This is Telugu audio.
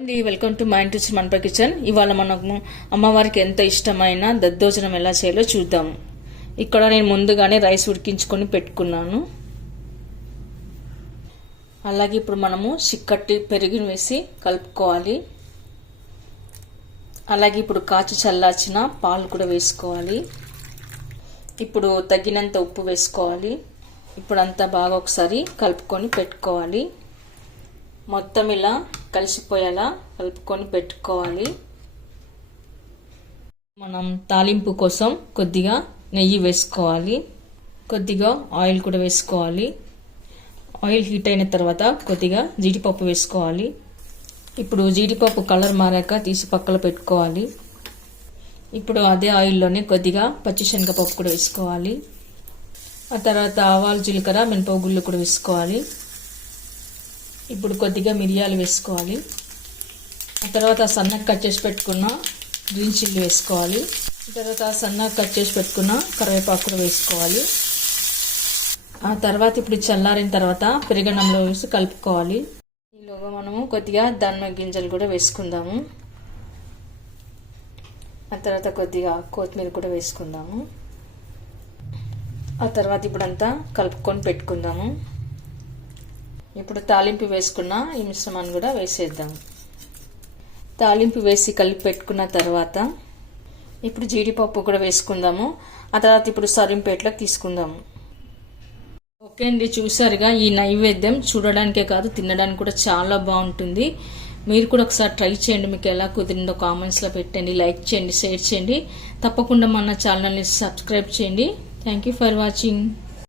అండి, వెల్కమ్ టు మై ఇంటి మనప కిచెన్. ఇవాళ మనము అమ్మవారికి ఎంత ఇష్టమైన దద్దోజనం ఎలా చేయాలో చూద్దాము. ఇక్కడ నేను ముందుగానే రైస్ ఉడికించుకొని పెట్టుకున్నాను. అలాగే ఇప్పుడు మనము చిక్కటి పెరుగుని వేసి కలుపుకోవాలి. అలాగే ఇప్పుడు కాచి చల్లార్చిన పాలు కూడా వేసుకోవాలి. ఇప్పుడు తగినంత ఉప్పు వేసుకోవాలి. ఇప్పుడు అంతా బాగా ఒకసారి కలుపుకొని పెట్టుకోవాలి. మొత్తం ఇలా కలిసిపోయేలా కలుపుకొని పెట్టుకోవాలి. మనం తాలింపు కోసం కొద్దిగా నెయ్యి వేసుకోవాలి. కొద్దిగా ఆయిల్ కూడా వేసుకోవాలి. ఆయిల్ హీట్ అయిన తర్వాత కొద్దిగా జీడిపప్పు వేసుకోవాలి. ఇప్పుడు జీడిపప్పు కలర్ మారాక తీసి పక్కన పెట్టుకోవాలి. ఇప్పుడు అదే ఆయిల్లోనే కొద్దిగా పచ్చిశనగపప్పు కూడా వేసుకోవాలి. ఆ తర్వాత ఆవాలు, జీలకర్ర, మినపగుళ్ళు కూడా వేసుకోవాలి. ఇప్పుడు కొద్దిగా మిరియాలు వేసుకోవాలి. ఆ తర్వాత సన్నగా కట్ చేసి పెట్టుకున్న గ్రీన్ చిల్లీ వేసుకోవాలి. ఆ తర్వాత సన్నగా కట్ చేసి పెట్టుకున్న కరివేపాకు కూడా వేసుకోవాలి. ఆ తర్వాత ఇప్పుడు చల్లారిన తర్వాత పెరుగన్నంలో వేసి కలుపుకోవాలి. ఈలోగా మనము కొద్దిగా దానిమ్మ గింజలు కూడా వేసుకుందాము. ఆ తర్వాత కొద్దిగా కొత్తిమీర కూడా వేసుకుందాము. ఆ తర్వాత ఇప్పుడంతా కలుపుకొని పెట్టుకుందాము. ఇప్పుడు తాలింపు వేసుకున్న ఈ మిశ్రమాన్ని కూడా వేసేద్దాం. తాలింపు వేసి కలిపి పెట్టుకున్న తర్వాత ఇప్పుడు జీడిపప్పు కూడా వేసుకుందాము. ఆ తర్వాత ఇప్పుడు సర్వింగ్ ప్లేట్లోకి తీసుకుందాము. ఓకే అండి, చూసారుగా ఈ నైవేద్యం చూడడానికే కాదు తినడానికి కూడా చాలా బాగుంటుంది. మీరు కూడా ఒకసారి ట్రై చేయండి. మీకు ఎలా కుదిరిందో కామెంట్స్లో పెట్టండి. లైక్ చేయండి, షేర్ చేయండి. తప్పకుండా మన ఛానల్ని సబ్స్క్రైబ్ చేయండి. Thank you for watching.